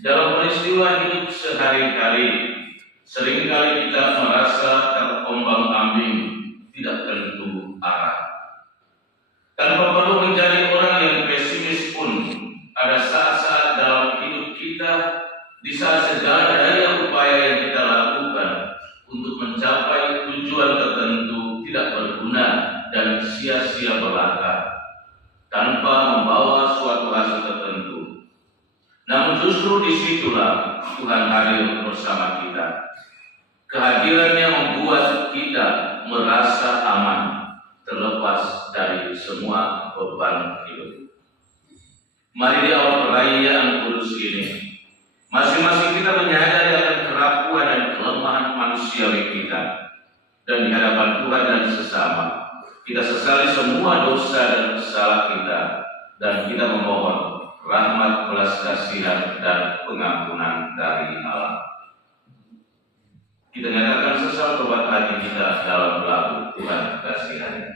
Dalam peristiwa hidup sehari-hari, seringkali kita merasa terombang-ambing, tidak tentu arah. Tanpa perlu menjadi orang yang pesimis pun, ada saat-saat dalam hidup kita, di saat segala daya upaya yang kita lakukan untuk mencapai tujuan tertentu tidak berguna dan sia-sia belaka, tanpa membawa suatu hasil tertentu. Namun justru disitulah Tuhan hadir bersama kita. Kehadirannya membuat kita merasa aman, terlepas dari semua beban hidup. Mari di awal perayaan kudus ini, masing-masing kita menyadari akan kerapuan dan kelemahan manusiawi kita, dan di hadapan Tuhan dan sesama, kita sesali semua dosa dan kesalahan kita, dan kita memohon rahmat, belas kasihan, dan pengampunan dari Allah. Kita nyatakan sesal tobat hati kita dalam lagu Tuhan kasihannya.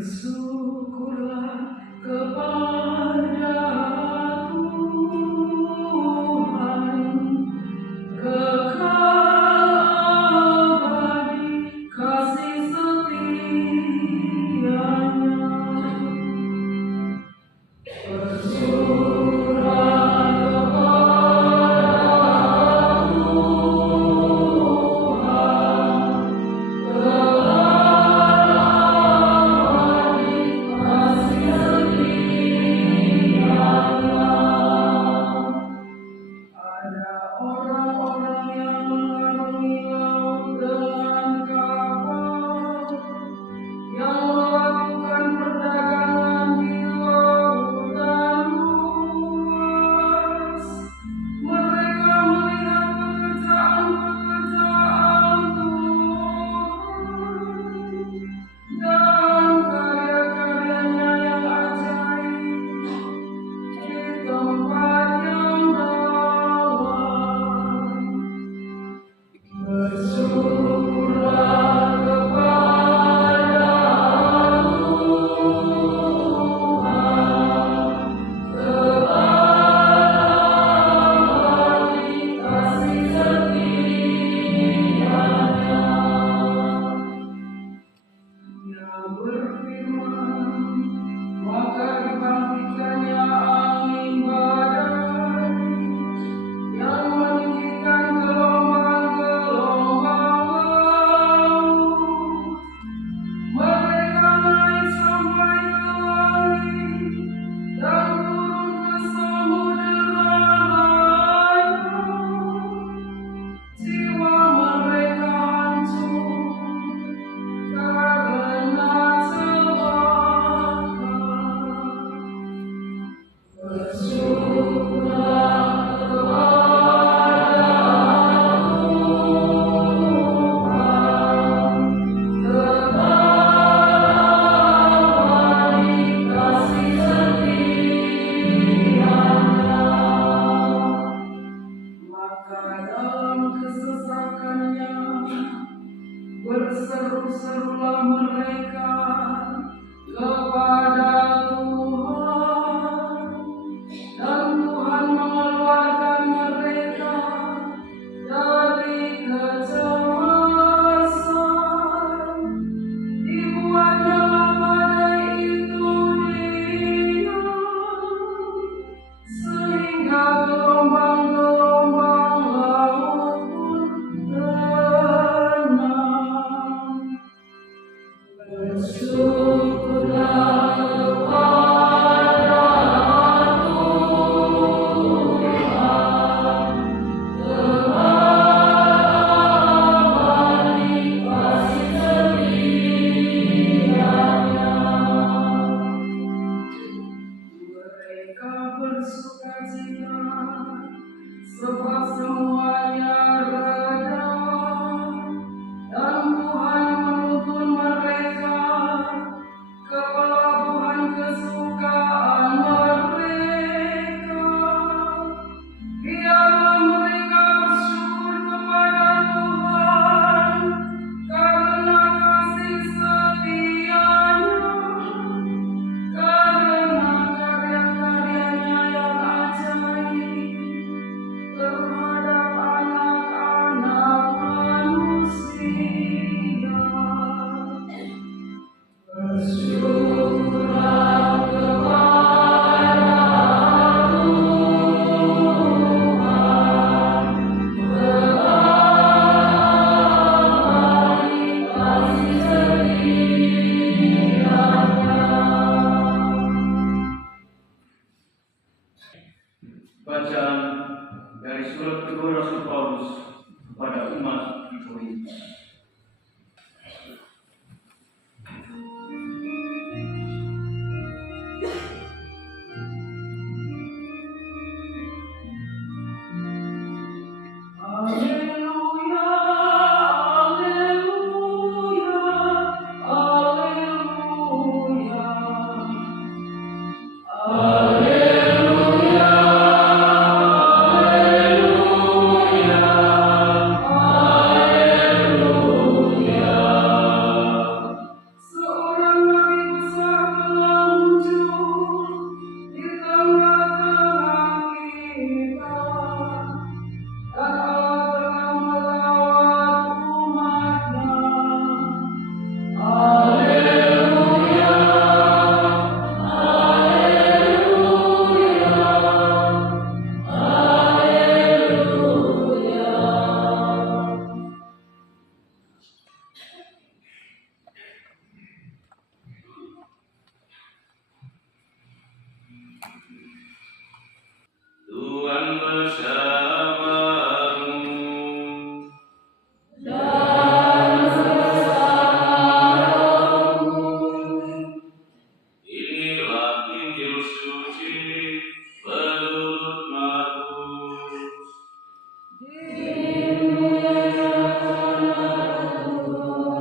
Bersyukurlah kepada Tuhan, kekal abadi kasih setianya. Bersyukurlah kepada Tuhan, ada orang-orang yang mengarungi laut dengan kapal, yang melakukan perdagangan di lautan luas. Mereka melihat pekerjaan-pekerjaan Tuhan dan karya-karyanya yang ajaib di tempat yang dalam. Bersyukurlah kepada Tuhan, kekal abadi kasih setianya. Dia berfirman, maka dibangkitkannya angin badai yang meninggikan gelombang-gelombang laut. Mereka naik sampai ke langit dan turun ke samudera lain. Jiwa mereka hancur karena celaka. Bersyukurlah kepada Tuhan, kekal abadi kasih setianya. Maka dalam kesesakannya berseru-serulah mereka kepada Tuhan, dan Tuhan mengeluarkan mereka dari kecemasan. Dibuatnya badai itu diam, sehingga gelombang-gelombang laut pun tenang. Bersyukurlah kepada Tuhan, kekal abadi kasih setianya. Mereka bersukacita sebab semuanya reda, dan Tuhan menuntun mereka Haleluya, haleluya, haleluya. Tuhan bersamamu. Dan bersamamu. Inilah Injil suci menurut Markus. Dimuliakanlah Tuhan.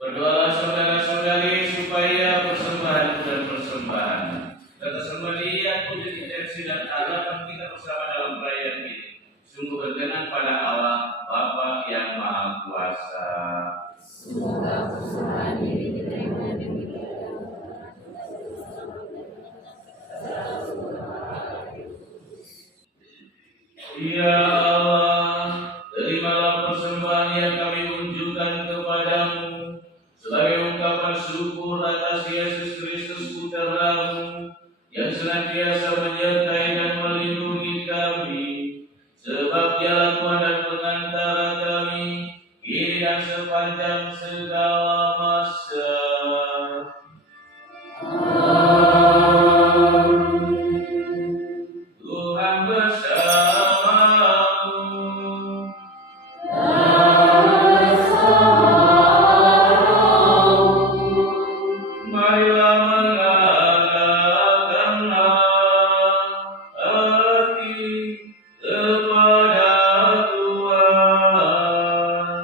Berdoalah saudara-saudari supaya persembahan dan persembahan dan sembelihan puji intensi dan harapan kita bersama dalam perayaan ini sungguh berkenan pada Allah Bapa yang Maha Kuasa. Semoga persembahan ini diterima demikian. Ya Allah, terimalah persembahan yang kami unjukkan kepadamu sebagai ungkapan syukur atas Yesus Kristus Putra-Mu yang senantiasa menyertai dan melindungi kami, sebab Dialah Tuhan dan pengantara kami kini dan sepanjang segala masa. Tuhan bersamamu. Marilah mengangkatkanlah hati kepada Tuhan.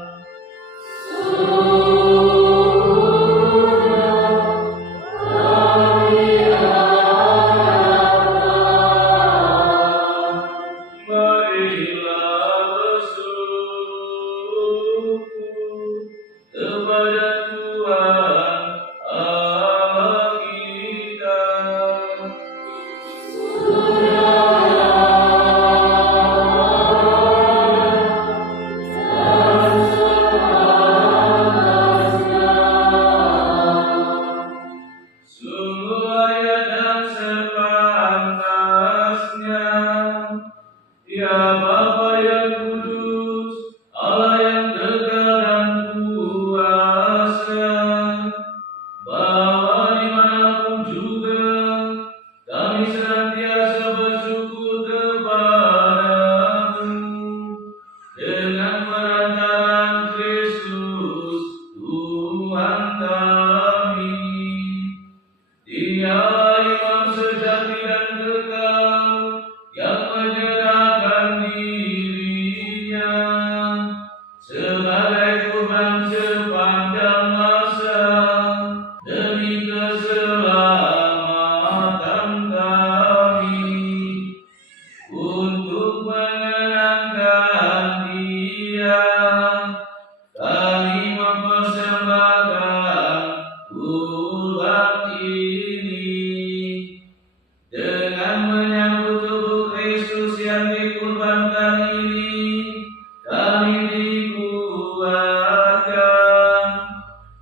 untuk mengenangkan Dia. Kami mempersembahkan kurban ini dengan menyambut tubuh Kristus yang dikurbankan ini. Kami dikuatkan,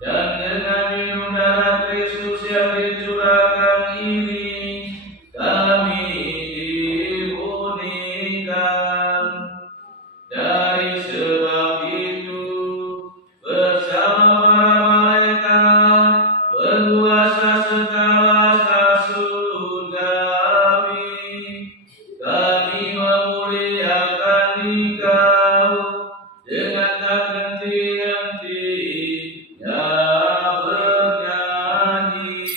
dan dengan minum darah Kristus yang dicurahkan ini, kami dipulihkan. Dari sebab itu, bersama para malaikat, penguasa segala stasiun kami memuliakan Dikau dengan tak henti-hentinya bernyanyi.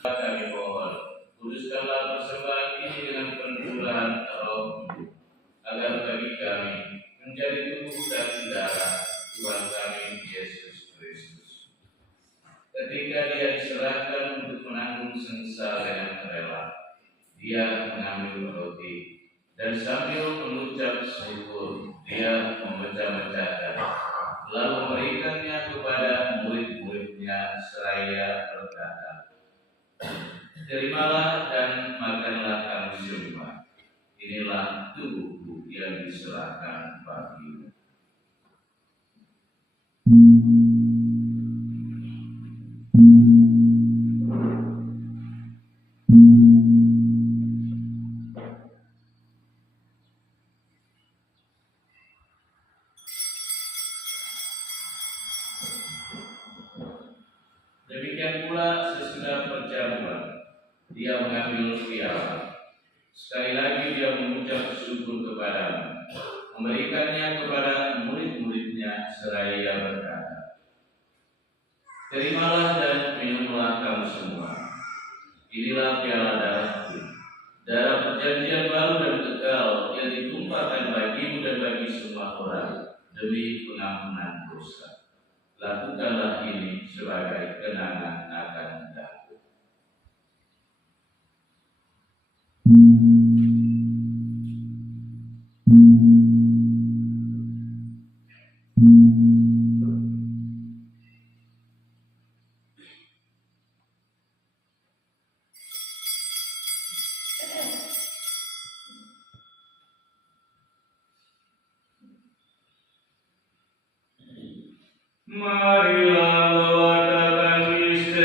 Kami mohon, kuduskanlah persembahan ini dengan pencurahan Roh, agar bagi kami menjadi tubuh dan darah Tuhan kami Yesus Kristus. Ketika Dia diserahkan untuk menanggung sengsara yang rela, Dia mengambil roti dan sambil mengucap syukur, Dia memecah-mecahkan, lalu memberikannya kepada murid-muridnya seraya berkata, "Terimalah dan makanlah kamu semua. Inilah tubuhku yang diserahkan bagimu." Demikian pula sesudah perjamuan, Dia mengambil piala. Sekali lagi Dia mengucap syukur kepadamu, memberikannya kepada murid-muridnya seraya berkata, "Terimalah dan minumlah kamu semua. Inilah piala darahku, darah perjanjian baru dan kekal yang ditumpahkan bagimu dan bagi semua orang demi pengampunan dosa. Lakukanlah ini sebagai kenangan akan aku." Marilah mewadakan misteri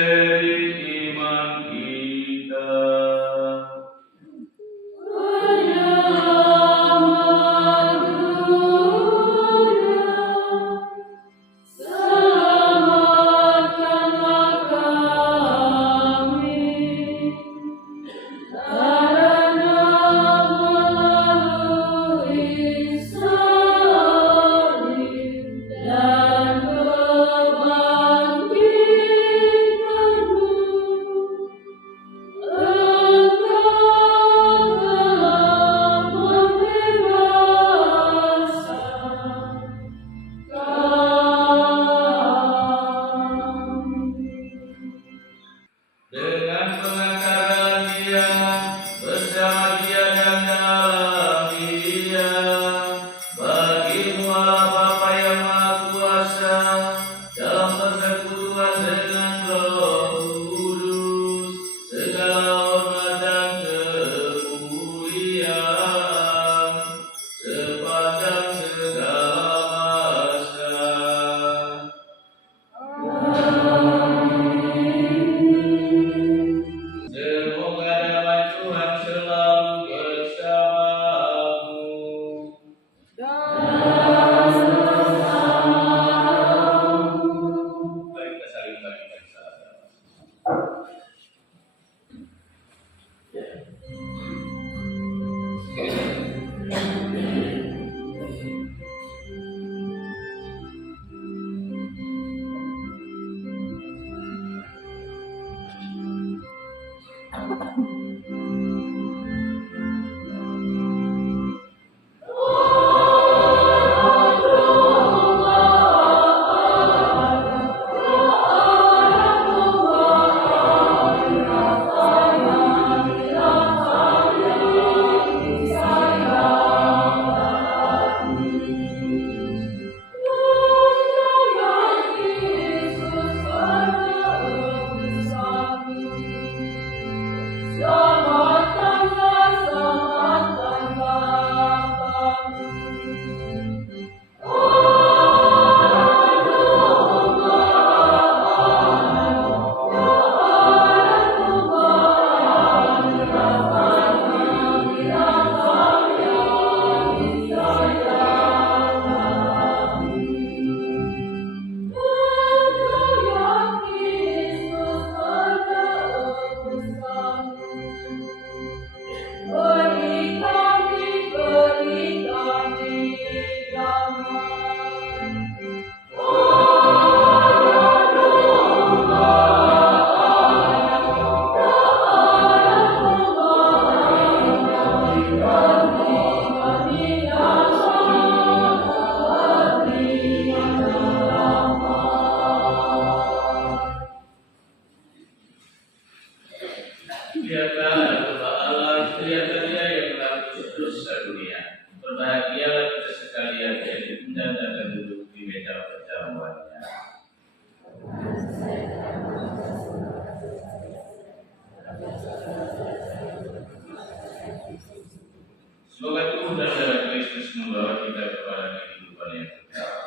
Lihatlah doa Allah, lihatlah Dia yang menghapus dosa dunia. Berbahagialah kita sekalian yang diundang dan duduk di meja perjamuannya. Semoga tubuh dan darah Kristus membawa kita kepada kehidupan yang kekal.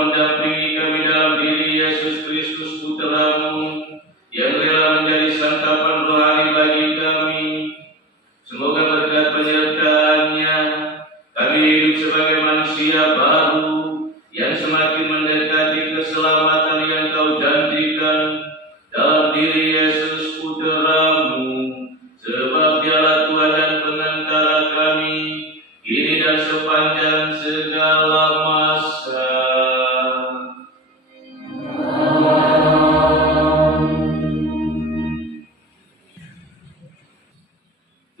mendampingi kami dalam diri Yesus Kristus Putra-Mu, yang rela menjadi santapan rohani bagi kami. Semoga berkat penyertaannya, kami hidup sebagai manusia baru, yang semakin mendekati keselamatan yang Kau janjikan dalam diri Yesus Putra-Mu, sebab Dialah Tuhan dan Pengantara kami, kini dan sepanjang segala masa.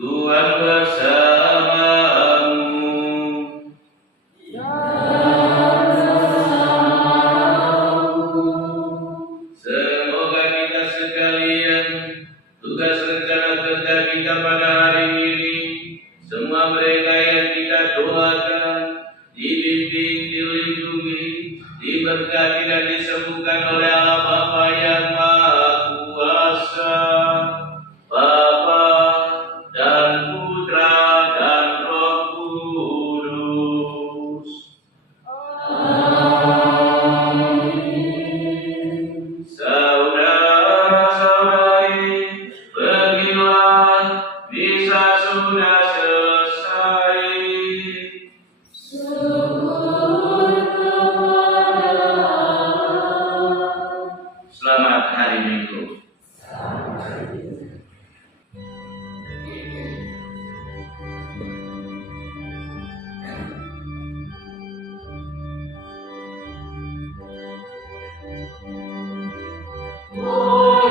Tuhan bersamamu. Semoga kita sekalian, tugas rencana kerja kita pada hari ini, semua mereka yang kita doakan, dibimbing, dilindungi, diberkati dan disembuhkan oleh Allah Bapa yang Maha Kuasa, Bapa dan Putra dan Roh Kudus. Saudara-saudari, pergilah, misa sudah selesai. Selamat hari Minggu. Oh,